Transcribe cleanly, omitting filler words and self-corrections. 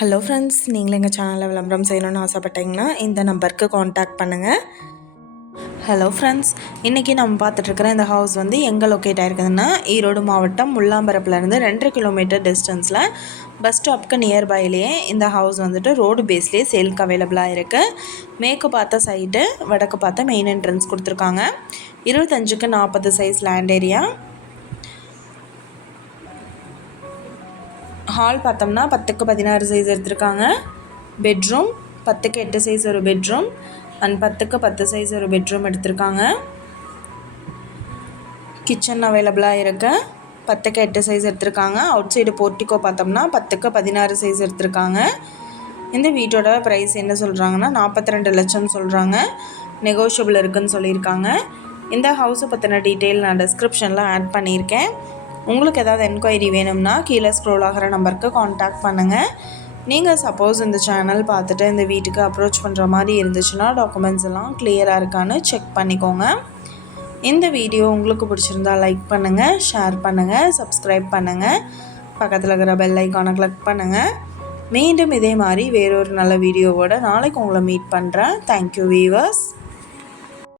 Hello friends, நீங்களும் எங்கள் சேனலில் விளம்பரம் செய்யணும்னு ஆசைப்பட்டீங்கன்னா இந்த நம்பருக்கு காண்டாக்ட் பண்ணுங்கள். ஹலோ ஃப்ரெண்ட்ஸ், இன்றைக்கி நம்ம பார்த்துட்ருக்குற இந்த ஹவுஸ் வந்து எங்கே லொக்கேட் ஆகிருக்குதுன்னா ஈரோடு மாவட்டம் முல்லாம்பரப்புலேருந்து 2.5 கிலோமீட்டர் டிஸ்டன்ஸில் பஸ் ஸ்டாப்புக்கு நியர்பைலேயே இந்த ஹவுஸ் வந்துட்டு ரோடு பேஸ்லேயே சேலுக்கு அவைலபிளாக இருக்குது. மேற்கு பார்த்த சைடு, வடக்கு பார்த்த மெயின் என்ட்ரன்ஸ் கொடுத்துருக்காங்க. 25க்கு 40 சைஸ் லேண்ட் ஏரியா. ஹால் பார்த்தோம்னா 10க்கு 16 சைஸ் எடுத்திருக்காங்க. பெட்ரூம் 10க்கு 8 சைஸ் ஒரு பெட்ரூம் அண்ட் 10க்கு 10 சைஸ் ஒரு பெட்ரூம் எடுத்திருக்காங்க. கிச்சன் அவைலபிளாக இருக்கு. 10க்கு 8 சைஸ் எடுத்திருக்காங்க. அவுட் சைடு போர்ட்டிக்கோ பார்த்தோம்னா 10க்கு 16 சைஸ் எடுத்திருக்காங்க. இந்த வீட்டோட ப்ரைஸ் என்ன சொல்கிறாங்கன்னா 42 லட்சம் சொல்கிறாங்க. நெகோஷியபிள் இருக்குதுன்னு சொல்லியிருக்காங்க. இந்த ஹவுஸை பற்றின டீட்டெயில் நான் டிஸ்கிரிப்ஷனில் ஆட் பண்ணியிருக்கேன். உங்களுக்கு ஏதாவது என்கொயரி வேணும்னா கீழே ஸ்க்ரோல் ஆகிற நம்பருக்கு காண்டாக்ட் பண்ணுங்கள். நீங்கள் சப்போஸ் இந்த சேனல் பார்த்துட்டு இந்த வீட்டுக்கு அப்ரோச் பண்ணுற மாதிரி இருந்துச்சுன்னா டாக்குமெண்ட்ஸ் எல்லாம் கிளியராக இருக்கான்னு செக் பண்ணிக்கோங்க. இந்த வீடியோ உங்களுக்கு பிடிச்சிருந்தா லைக் பண்ணுங்கள், ஷேர் பண்ணுங்கள், சப்ஸ்கிரைப் பண்ணுங்கள், பக்கத்தில் இருக்கிற பெல் ஐக்கானை கிளிக் பண்ணுங்கள். மீண்டும் இதே மாதிரி வேறொரு நல்ல வீடியோவோட நாளைக்கு உங்களை மீட் பண்ணுறேன். Thank you viewers.